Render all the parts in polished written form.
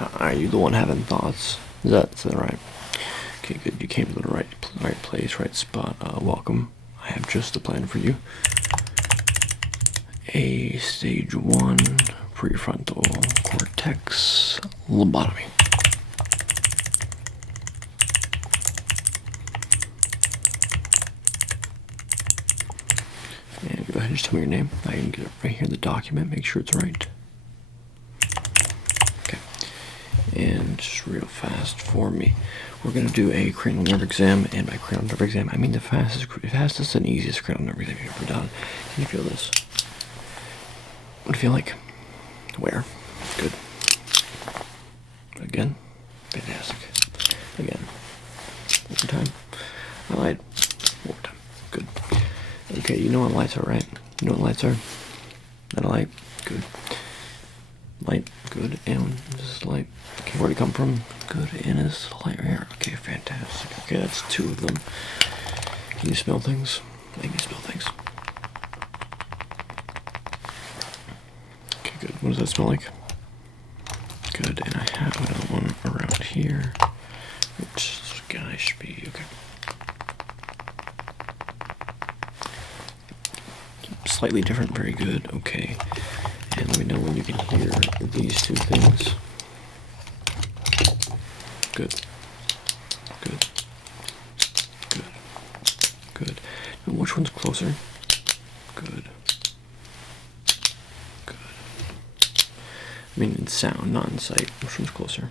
Are you the one having thoughts? Is that right? Okay, good. You came to the right place, right spot. Welcome. I have just the plan for you. A stage 1 prefrontal cortex lobotomy. And go ahead and just tell me your name. I can get it right here in the document. Make sure it's right. Okay. And just real fast for me. We're going to do a cranial nerve exam, and by cranial nerve exam, I mean the fastest and easiest cranial nerve exam you've ever done. Can you feel this? What do you feel like? Where? Good. Again? Fantastic. Again. One more time. I lied. One more time. Good. Okay, you know what lights are, right? You know what lights are? That a light? Good. Light? Good. And this is light. Okay, where'd it come from? Good. And this light right here. Okay, fantastic. Okay, that's 2 of them. Can you smell things? Make me smell things. Okay, good. What does that smell like? Good. And I have another one around here, which guy should be okay. Slightly different. Very good. Okay. And let me know when you can hear these 2 things. Good. Good. Good. Good. And which one's closer? Good. Good. I mean in sound, not in sight. Which one's closer?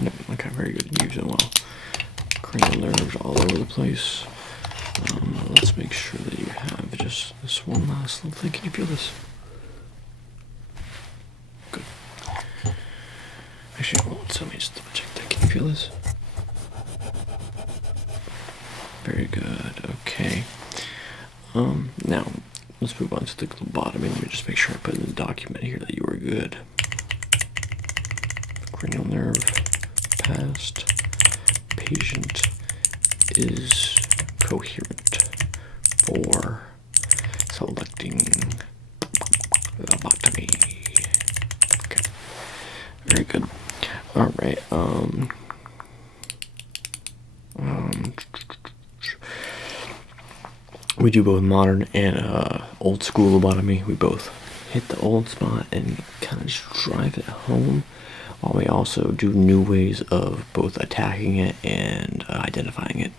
No, okay, very good. You're doing well. Cranial nerves all over the place. Let's make sure that you have just this one last little thing. Can you feel this? Good. Actually, hold on, so let me just double check that. Can you feel this? Very good. Okay. Now let's move on to the lobotomy. Let me just make sure I put in the document here that you were good. Cranial nerve passed. Patient is coherent for selecting lobotomy. Okay. Very good. All right. We do both modern and old school lobotomy. We both hit the old spot and kind of just drive it home, while we also do new ways of both attacking it and identifying it.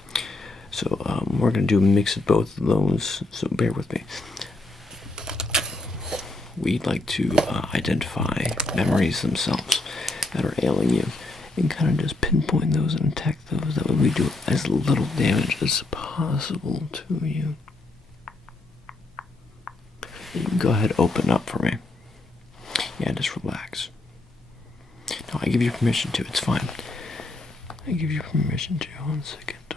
So we're going to do a mix of both of those, so bear with me. We'd like to identify memories themselves that are ailing you and kind of just pinpoint those and attack those. That way we do as little damage as possible to you. You can go ahead and open up for me. Yeah, just relax. No, I give you permission to. It's fine. I give you permission to. 1 second.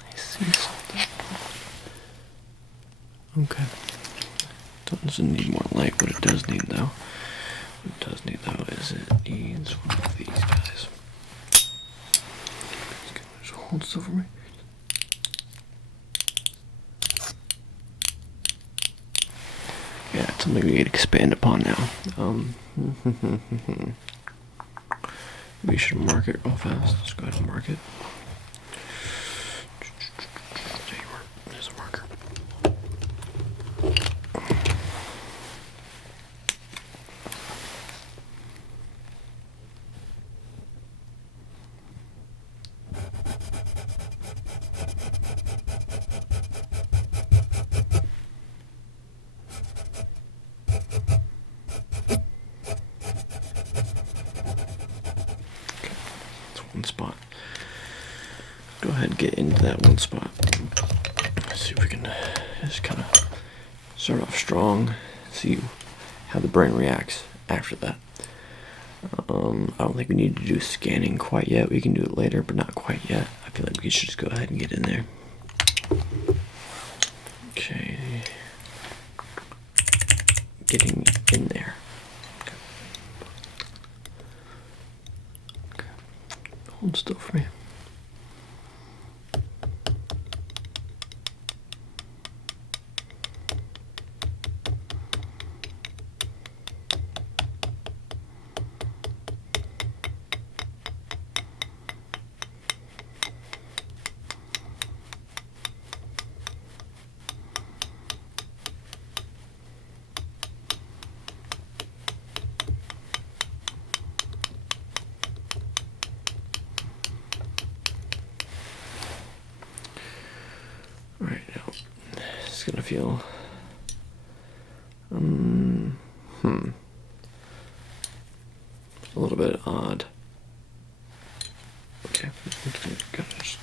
I see something. Okay. Doesn't need more light. What it does need, though, is it needs one of these guys. Just hold still for me. Yeah, it's something we can expand upon now. We should mark it real fast. Let's go ahead and mark it. There you are. There's a marker. One spot. Go ahead and get into that one spot. Let's see if we can just kind of start off strong, see how the brain reacts after that. I don't think we need to do scanning quite yet. We can do it later, but not quite yet. I feel like we should just go ahead and get in there. Okay. Getting in there. hold still for me. Alright, now it's gonna feel a little bit odd. Okay, gotta just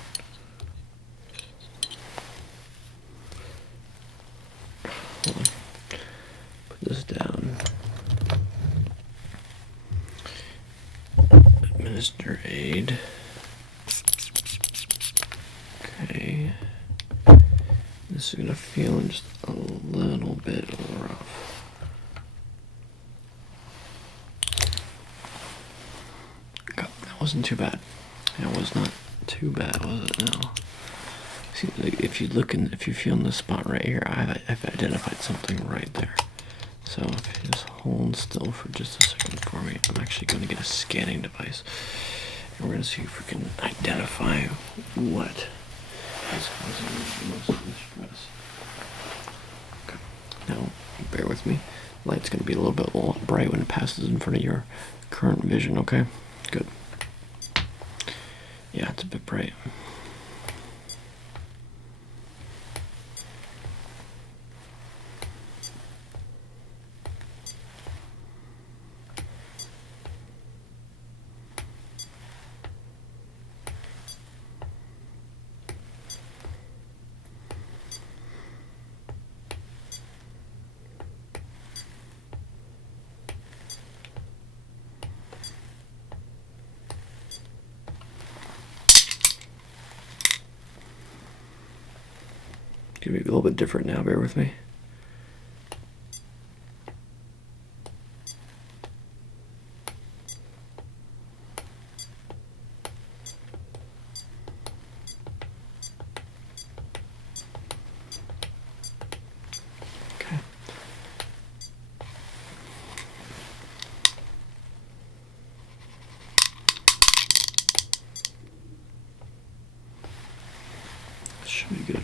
hold on. Put this down. Administer aid. Okay. This is gonna feel just a little bit rough. God, that wasn't too bad. That was not too bad, was it? No. See, like, if you feel in this spot right here, I've identified something right there. So if you just hold still for just a second for me, I'm actually going to get a scanning device, and we're going to see if we can identify what is causing most of the stress. Okay. Now, bear with me. Light's going to be a little bit bright when it passes in front of your current vision, okay? Good. Yeah, it's a bit bright. Gonna be a little bit different now, bear with me. Okay. This should be good.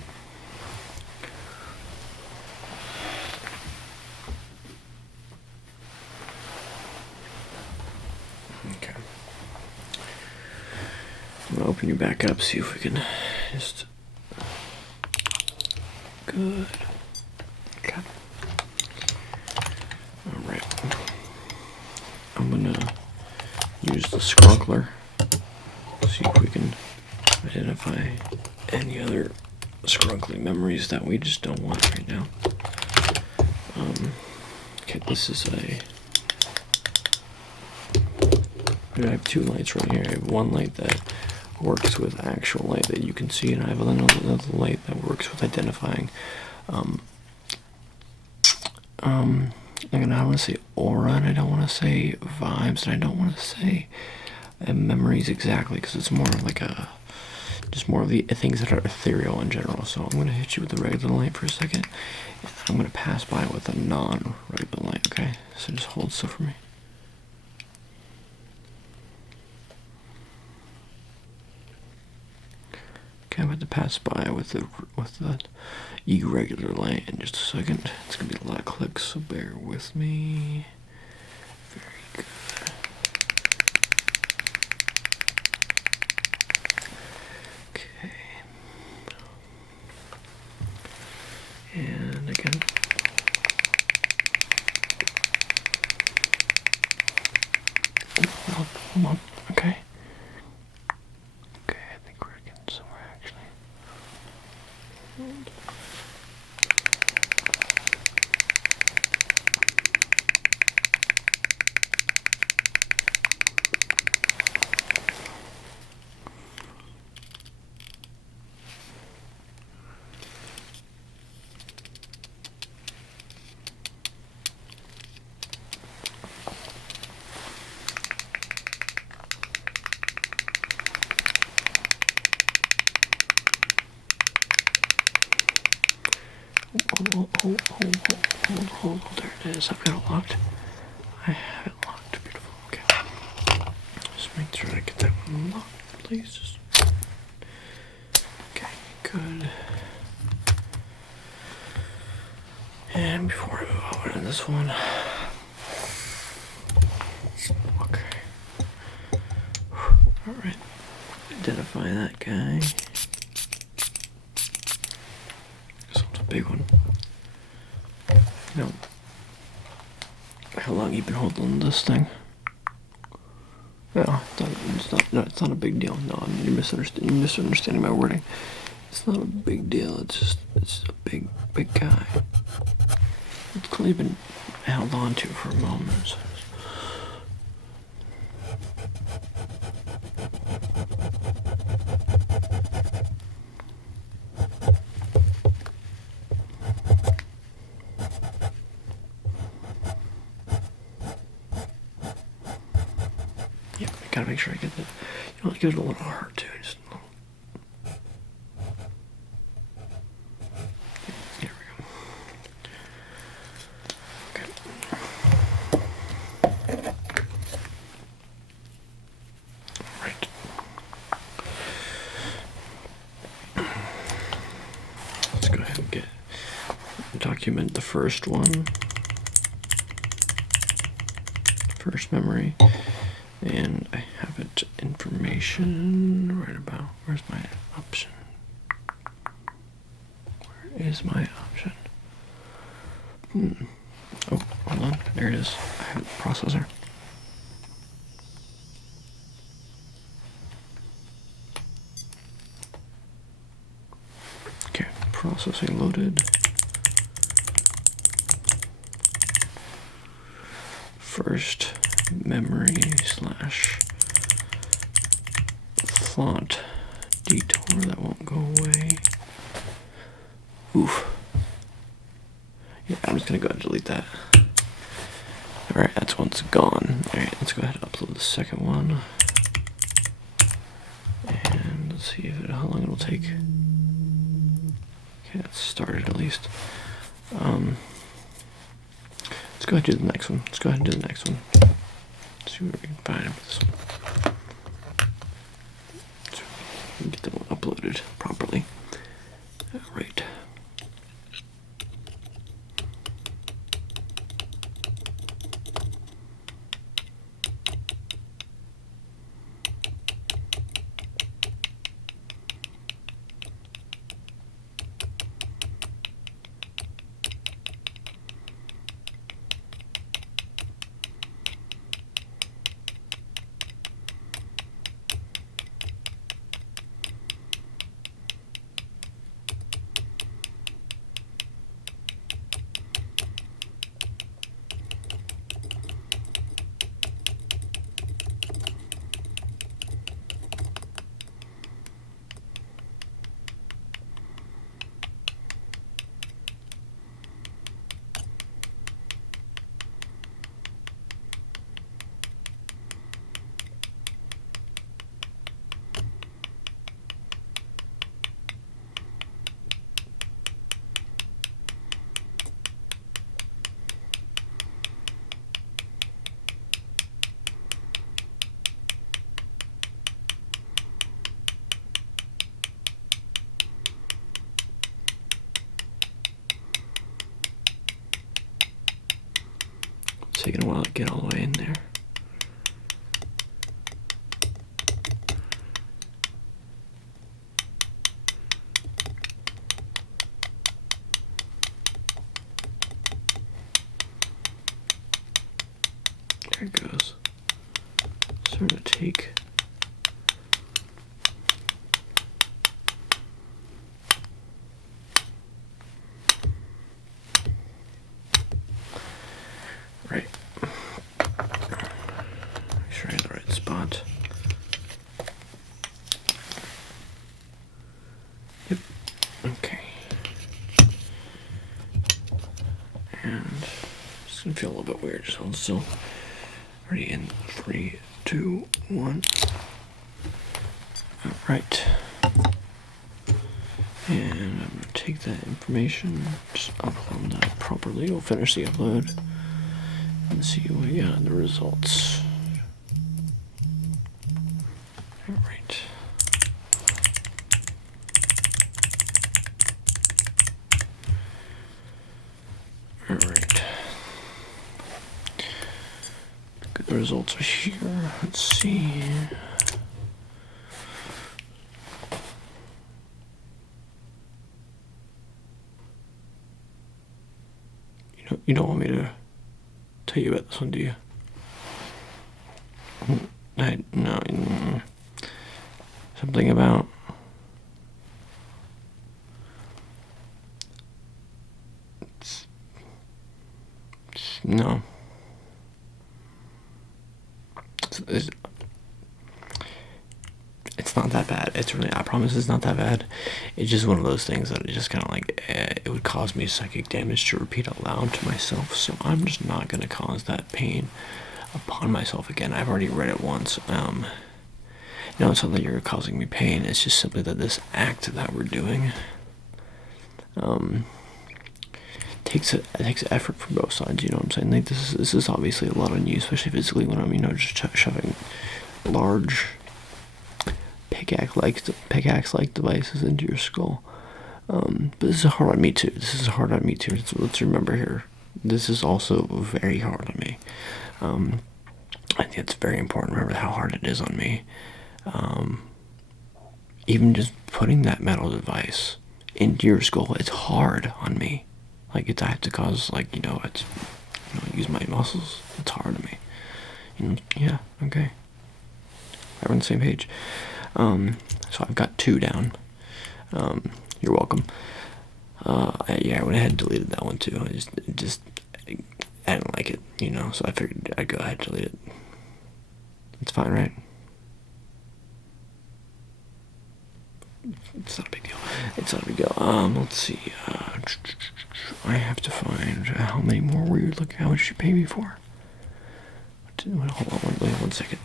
Okay. I'm gonna open you back up, see if we can just. Good. Okay. Alright. I'm gonna use the scrunkler, see if we can identify any other scrunkly memories that we just don't want right now. Okay, this is I have two lights right here. I have one light that works with actual light that you can see, and I have another light that works with identifying I don't want to say aura, and I don't want to say vibes, and I don't want to say memories exactly, because it's more of like just more of the things that are ethereal in general. So I'm going to hit you with the regular light for a second, and then I'm going to pass by with a non-regular light, okay? So just hold still for me. Okay, I'm about to pass by with the irregular light in just a second. It's gonna be a lot of clicks, so bear with me. Very good. Okay. And again. Oh, hold on. Okay. Hold. There it is. I've got it locked. I have it locked. Beautiful. Okay. Just make sure I get that one locked, please. Okay, good. And before I move over to this one, okay. All right. Identify that guy. This one's a big one. You know, how long you been holding this thing? No, it's not a big deal. No, you're misunderstanding my wording. It's not a big deal. It's a big guy. It's clearly been held on to for a moment. Yeah, I gotta make sure I get that. You know, give it a little heart too. Just a little. Here we go. Okay. All right. Let's go ahead and document the first one. First memory. And I have it information right about, where's my option? Where is my option? Oh, hold on, there it is. I have the processor. Okay, processing loaded. First memory / font detour, that won't go away. Oof. Yeah, I'm just gonna go ahead and delete that. Alright, that's once gone. Alright, let's go ahead and upload the second one. And let's see how long it'll take. Okay, it's started at least. Let's go ahead and do the next one. Let's see what we can find with this one. So we can get that one uploaded properly. Alright. Taking a while to get all the way in there. There it goes. Starting to take. Right. Make sure I have the right spot. Yep. Okay. And it's gonna feel a little bit weird, just hold still. Ready in 3, 2, 1. Alright. And I'm gonna take that information, just upload that properly. We'll finish the upload and see what we got in the results. Alright. Alright. Good, the results are here. Let's see. You don't want me to tell you about this one, do you? No. Something about no. It's not that bad. It's really, I promise it's not that bad. It's just one of those things that it just kind of like, it would cause me psychic damage to repeat out loud to myself. So I'm just not going to cause that pain upon myself again. I've already read it once. No, it's not that you're causing me pain. It's just simply that this act that we're doing takes effort from both sides. You know what I'm saying? Like this is obviously a lot on you, especially physically when I'm just shoving large pickaxe-like devices into your skull. But this is hard on me too. Let's remember here. This is also very hard on me. I think it's very important to remember how hard it is on me. Even just putting that metal device into your skull, it's hard on me. Like I have to cause use my muscles. It's hard on me. Yeah, okay. We're on the same page. So I've got 2 down. You're welcome. I went ahead and deleted that one too. I didn't like it, so I figured I'd go ahead and delete it. It's fine, right? It's not a big deal. It's not a big deal. Let's see. I have to find how many more were you looking. How much did you pay me for? Hold on, wait 1 second.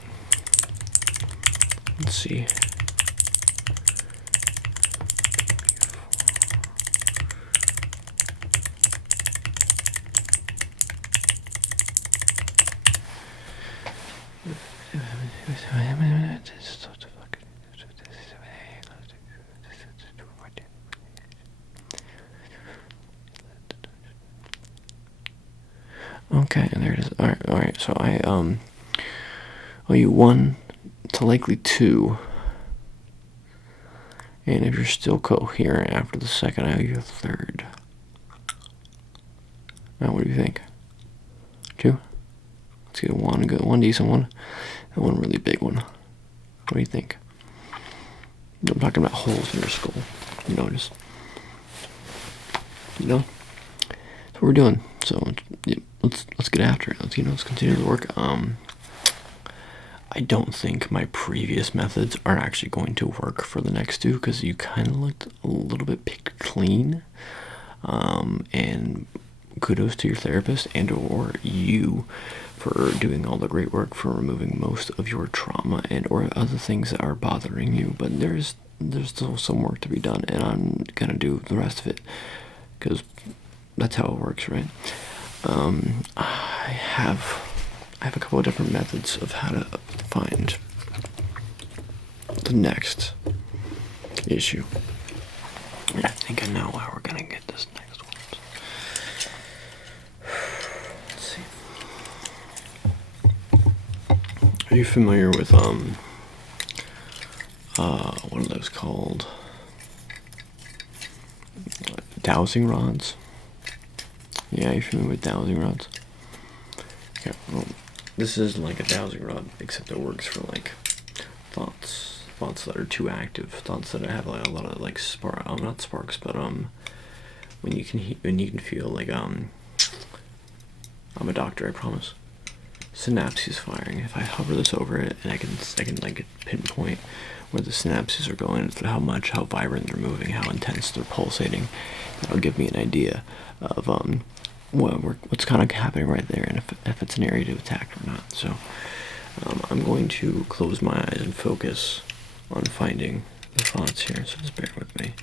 Let's see. Okay, and there it is. All right. So I owe you 1 to likely 2, and if you're still coherent after the second, I owe you a 3rd. Now, what do you think? 2? Let's get one decent one, and 1 really big one. What do you think? I'm talking about holes in your skull. Just that's what we're doing. So yeah, let's get after it. Let's continue the work. I don't think my previous methods are actually going to work for the next 2 because you kind of looked a little bit picked clean. And kudos to your therapist or you for doing all the great work for removing most of your trauma or other things that are bothering you. But there's still some work to be done, and I'm gonna do the rest of it because that's how it works, right? I have a couple of different methods of how to find the next issue. I think I know how we're gonna get this next one. Let's see. Are you familiar with what are those called? Dowsing rods? Yeah, you're familiar with dowsing rods? Yeah, well, this is like a dowsing rod, except it works for like thoughts that are too active, thoughts that have like a lot of like not sparks, but when you can feel like I'm a doctor, I promise. Synapses firing. If I hover this over it, and I can like pinpoint where the synapses are going, how vibrant they're moving, how intense they're pulsating. That'll give me an idea of what's kind of happening right there, and if it's an area to attack or not. So I'm going to close my eyes and focus on finding the thoughts here. So just bear with me.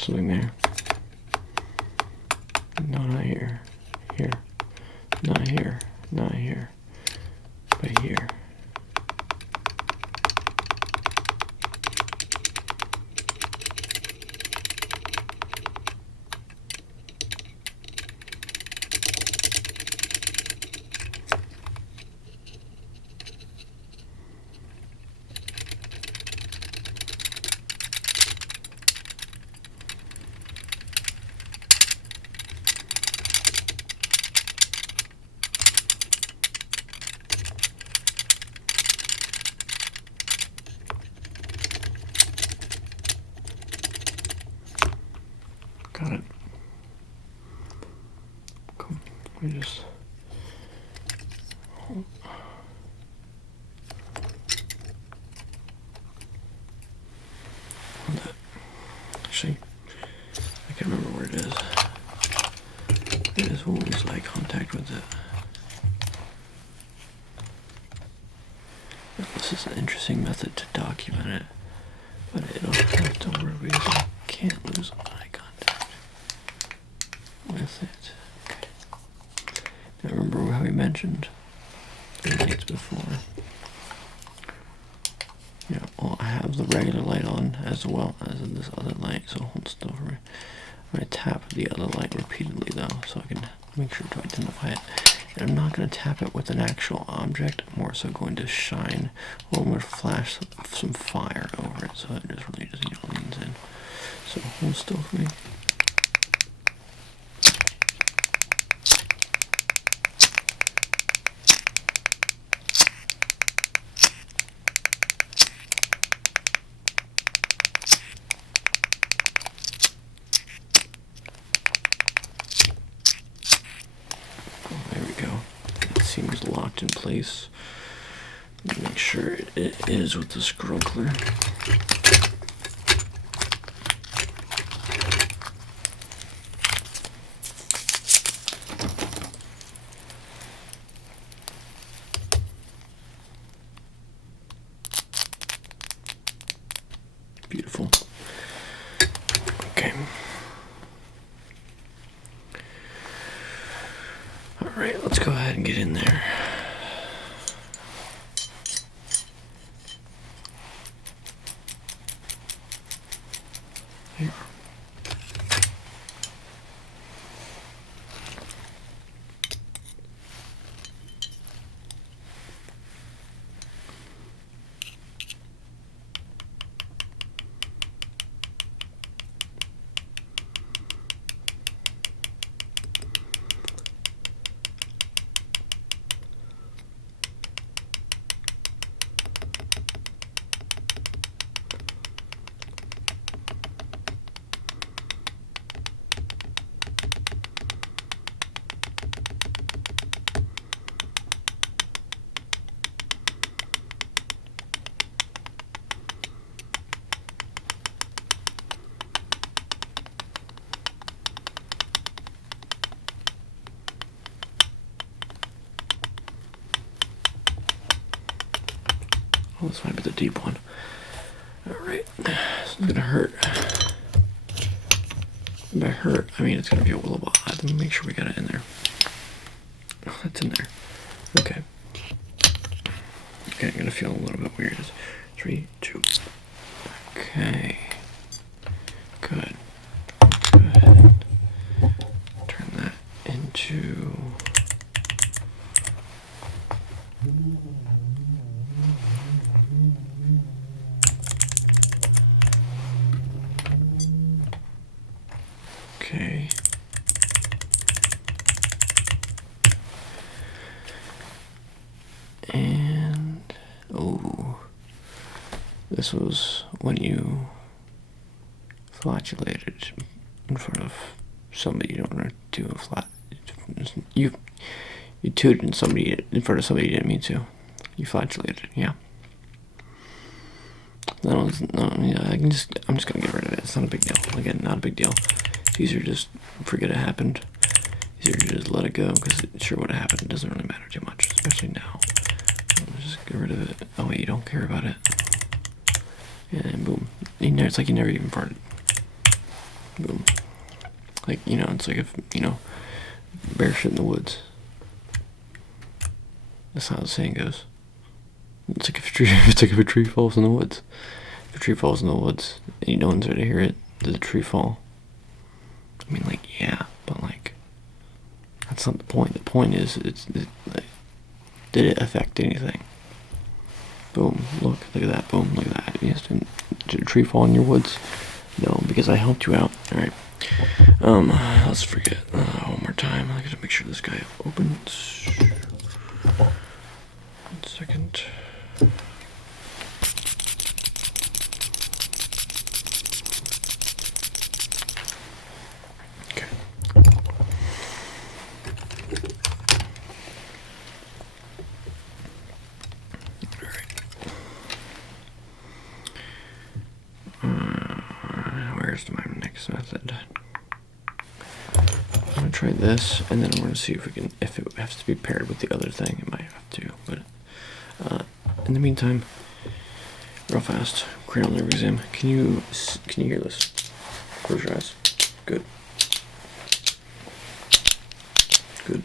something there. No, not here. Here. Not here. Not here. But here. Got it. Cool. Let me just hold. Hold that. Actually, I can't remember where it is. It is when we lose eye contact with it. This is an interesting method to document it, but it'll have to work because I can't lose eye contact with it. Okay. Now remember how we mentioned the lights before. Yeah, well, I have the regular light on as well as this other light, so hold still for me. I'm going to tap the other light repeatedly though, so I can make sure to identify it. And I'm not going to tap it with an actual object, I'm more so going to shine, or I'm going to flash some fire over it, so it just really just, leans in. So hold still for me. Seems locked in place. Make sure it is with the scrunkler. Beautiful. Okay. Alright, let's go ahead and get in there. Here. Oh, this might be the deep one. Alright, this is gonna hurt. By hurt, I mean it's gonna be a little bit odd. Let me make sure we got it in there. Oh, that's in there. Okay. Okay, I'm gonna feel a little bit weird. 3, 2. Okay. Good. Good. Turn that into... Okay. And oh, this was when you flatulated in front of somebody you don't want to do a flat. You tooted in front of somebody you didn't mean to. You flatulated, yeah. No, I'm just gonna get rid of it. It's not a big deal. Again, not a big deal. It's easier to just forget it happened. Easier to just let it go because it sure would have happened. It doesn't really matter too much, especially now. Just get rid of it. Oh wait, you don't care about it. And boom. It's like you never even farted. Boom. Like, you know, it's like if, you know, bear shit in the woods. That's how the saying goes. It's like if a tree falls in the woods. If a tree falls in the woods and no one's there to hear it, does the tree fall? I mean, like, yeah, but like, that's not the point. The point is, like, did it affect anything? Boom, look at that, boom, look at that. Yes, did a tree fall in your woods? No, because I helped you out. Alright. Let's forget one more time. I gotta make sure this guy opens. 1 second. Okay. Where's my next method? I'm gonna try this, and then I'm gonna see if we can, if it has to be paired with the other thing. It might have to, but in the meantime, real fast, cranial nerve exam. Can you hear this? Close your eyes. Good. Good.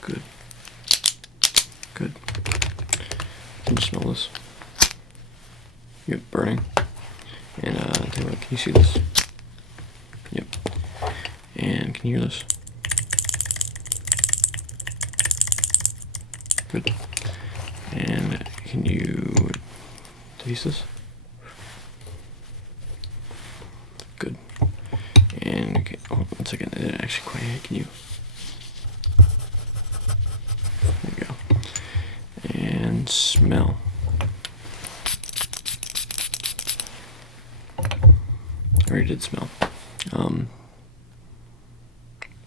Good. Good. Can you smell this? Yep, burning. And tell you what, can you see this? Yep. And can you hear this? Good. And can you taste this? Good. And okay, oh, 1 second, I didn't actually quite hit. Can you? There you go. And smell. I already did smell.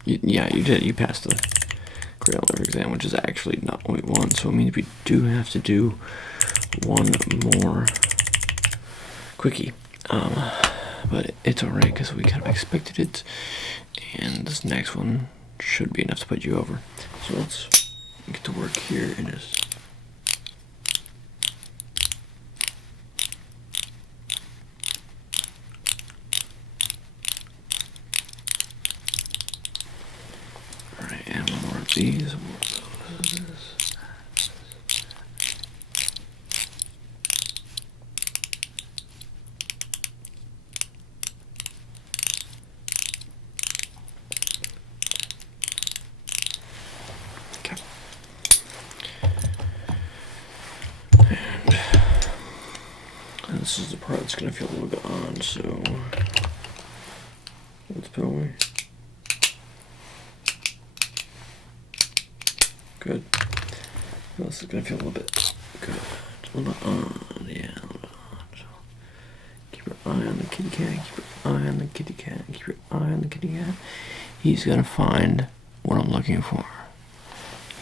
Yeah, you did. You passed the cranial nerve exam, which is actually not only one. So I mean, we do have to do one more quickie. But it's alright because we kind of expected it, and this next one should be enough to put you over. So let's get to work here and just. Alright, and one more of these. This is the part that's going to feel a little bit on, so let's put away. Good. This is going to feel a little bit good. A little bit on, yeah, a little bit on. So keep your eye on the kitty cat, keep your eye on the kitty cat, keep your eye on the kitty cat. He's going to find what I'm looking for.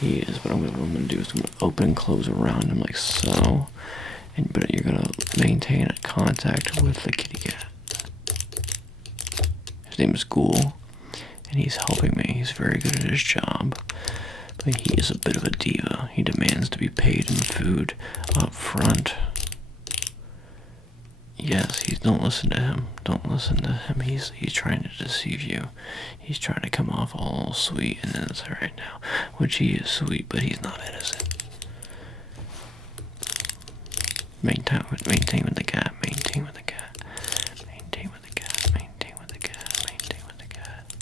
He is, but what I'm going to do is I'm going to open and close around him like so. But you're going to maintain contact with the kitty cat. His name is Ghoul, and he's helping me. He's very good at his job, but he is a bit of a diva. He demands to be paid in food up front. Yes, don't listen to him. Don't listen to him. He's trying to deceive you. He's trying to come off all sweet and innocent right now, which he is sweet, but he's not innocent. Maintain with the cat, maintain with the cat, maintain with the cat, maintain with the cat, maintain with the cat,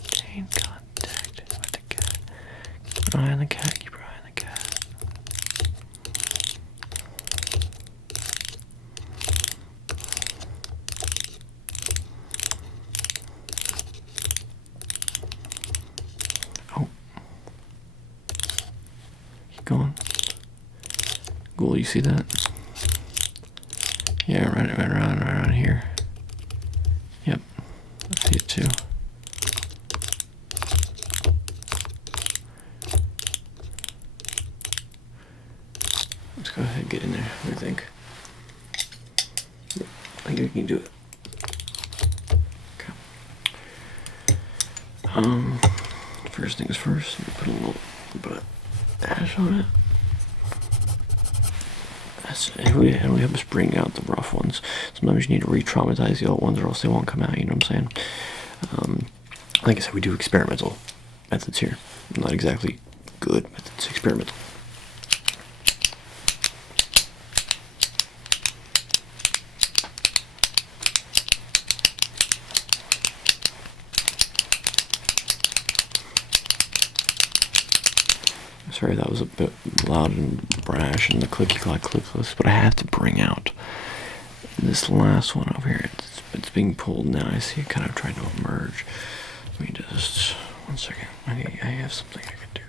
maintain contact with the cat. Keep your eye on the cat, keep your eye on the cat. Oh. Keep going. Ghoul, you see that? Yeah, right around here. Yep, I see it too. Let's go ahead and get in there. What do you think? I think we can do it. Okay. First things first. Put a little bit of ash on it. Yes, it really helps bring out the rough ones. Sometimes you need to re-traumatize the old ones, or else they won't come out. You know what I'm saying? Like I said, we do experimental methods here. Not exactly good methods, experimental. Sorry, that was a bit loud and brash and the clicky-clack clickless, but I have to bring out this last one over here. It's being pulled now. I see it kind of trying to emerge. Let me just, 1 second. I have something I can do here.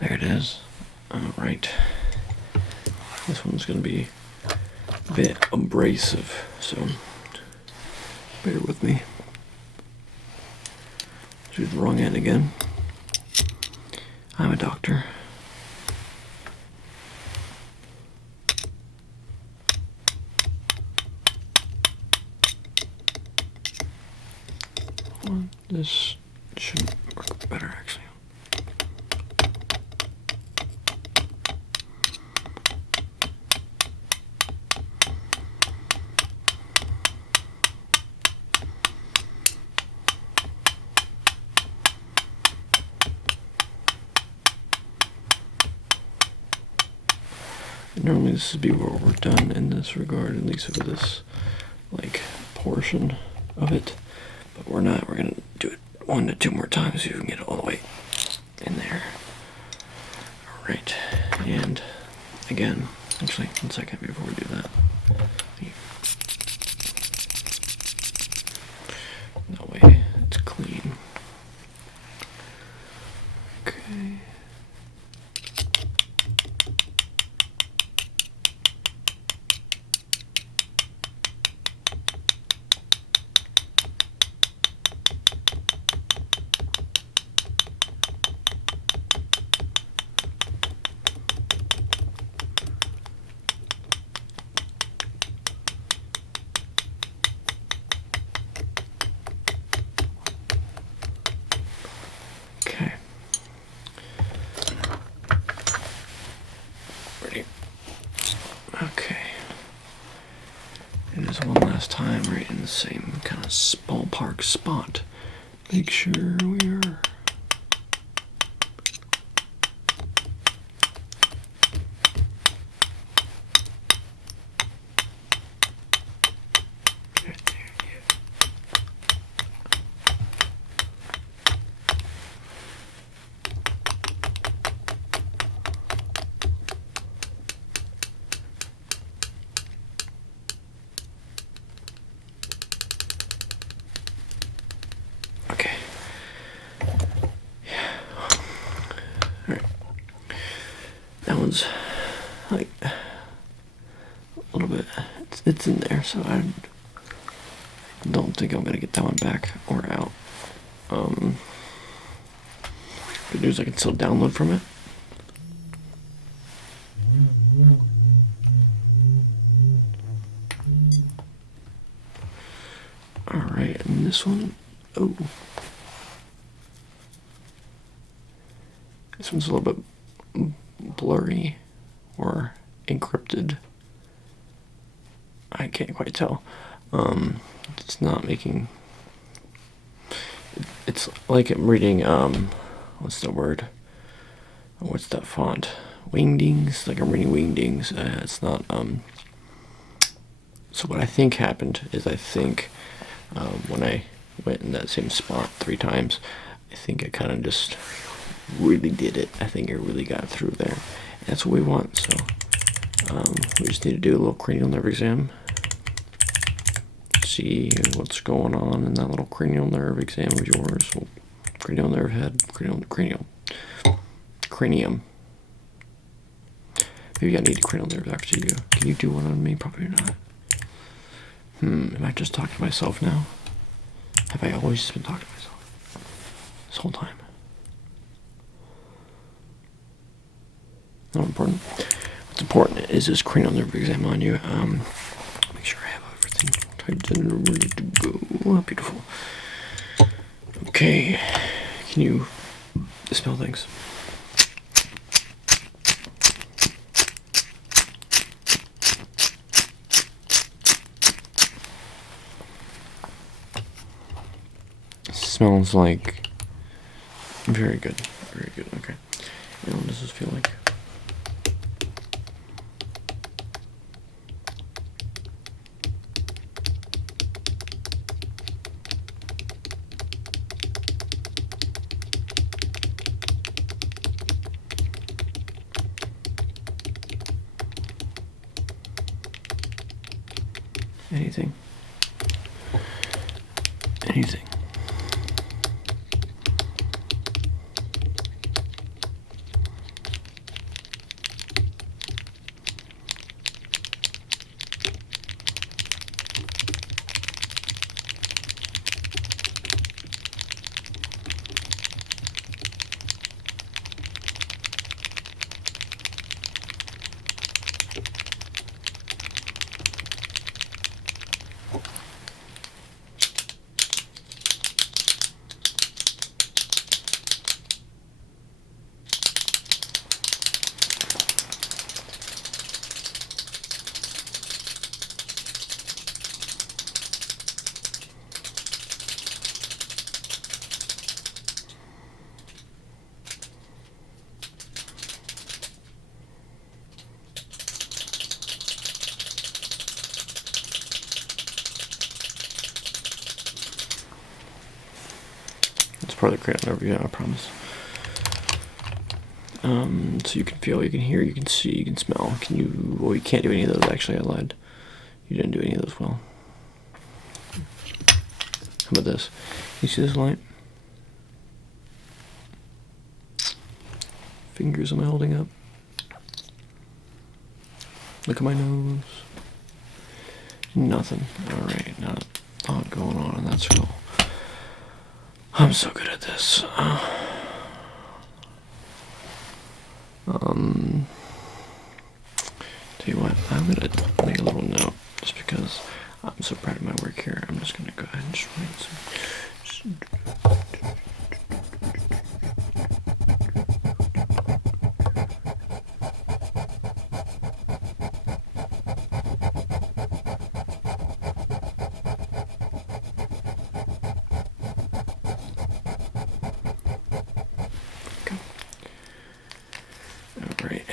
There it is. Alright. This one's going to be a bit abrasive, so bear with me. Do the wrong end again. I'm a doctor. Well, this should work better, actually. Normally this would be where we're done in this regard, at least for this like portion of it, but we're not. We're gonna do it 1 to 2 more times so you can get it all the way in there. All right, and again, actually 1 second before we do that. That way it's clean. Okay. Okay. Ready? Okay. And just one last time, right in the same kind of ballpark spot. Make sure we are. That one's like a little bit, it's in there, so I don't think I'm gonna get that one back or out. Good news, I can still download from it. Alright, and this one, oh. This one's a little bit blurry or encrypted. I can't quite tell. It's not making. It's like I'm reading. What's the word? What's that font? Wingdings. Like I'm reading Wingdings. It's not. So what I think happened is when I went in that same spot 3 times, I think I kind of just really did it. I think it really got through there. And that's what we want. So we just need to do a little cranial nerve exam. See what's going on in that little cranial nerve exam of yours. Well, cranial nerve head, cranium. Maybe I need cranial nerve after you. Can you do one on me? Probably not. Am I just talking to myself now? Have I always just been talking to myself? This whole time? Not important. What's important is this cranial nerve exam on you. Make sure I have everything typed in and ready to go. Oh, beautiful. Okay. Can you smell things? Smells like very good. Very good. Okay. Now what does this feel like? Anything? Anything? It's part of the cranial nerve, yeah, I promise. So you can feel, you can hear, you can see, you can smell. Can you? Well, you can't do any of those. Actually, I lied. You didn't do any of those well. How about this? You see this light? Fingers am I holding up? Look at my nose. Nothing. All right, not a lot going on in that skull. I'm so good at this. Tell you what, I'm gonna make a little note just because I'm so proud of my work here. I'm just gonna go ahead and just write some. Alright.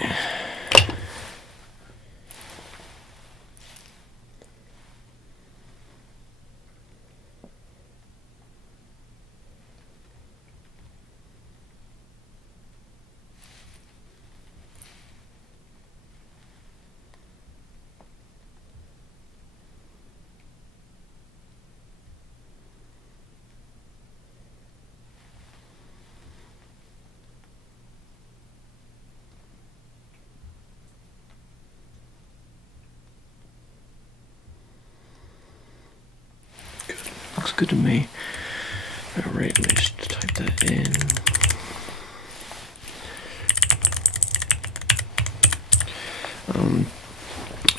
Looks good to me. Alright, let me just type that in.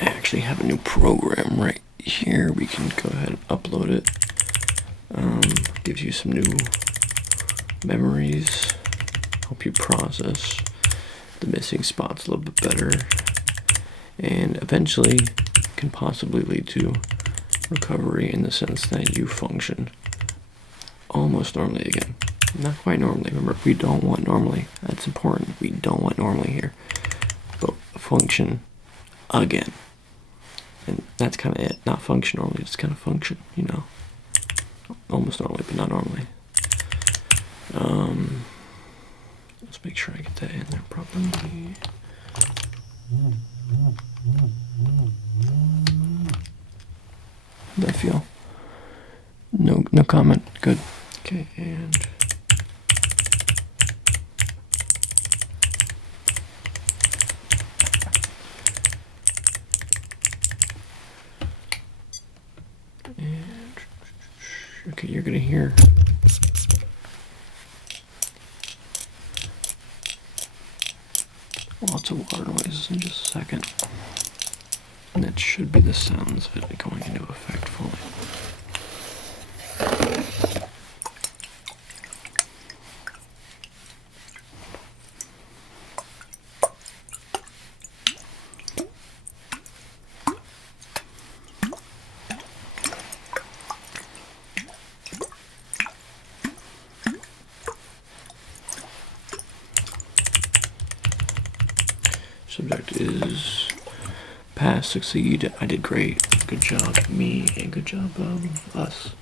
I actually have a new program right here. We can go ahead and upload it. Gives you some new memories, help you process the missing spots a little bit better, and eventually can possibly lead to recovery in the sense that you function almost normally again. Not quite normally. Remember, we don't want normally. That's important. We don't want normally here. But function again. And that's kind of it. Not function normally, just kind of function, you know. Almost normally, but not normally. Let's make sure I get that in there properly. How'd that feel? No comment. Good. Okay, and Okay, you're gonna hear lots of water noises in just a second. And that should be the sounds of it going into effect fully. Subject is pass, succeed. I did great. Good job, me, and good job, us.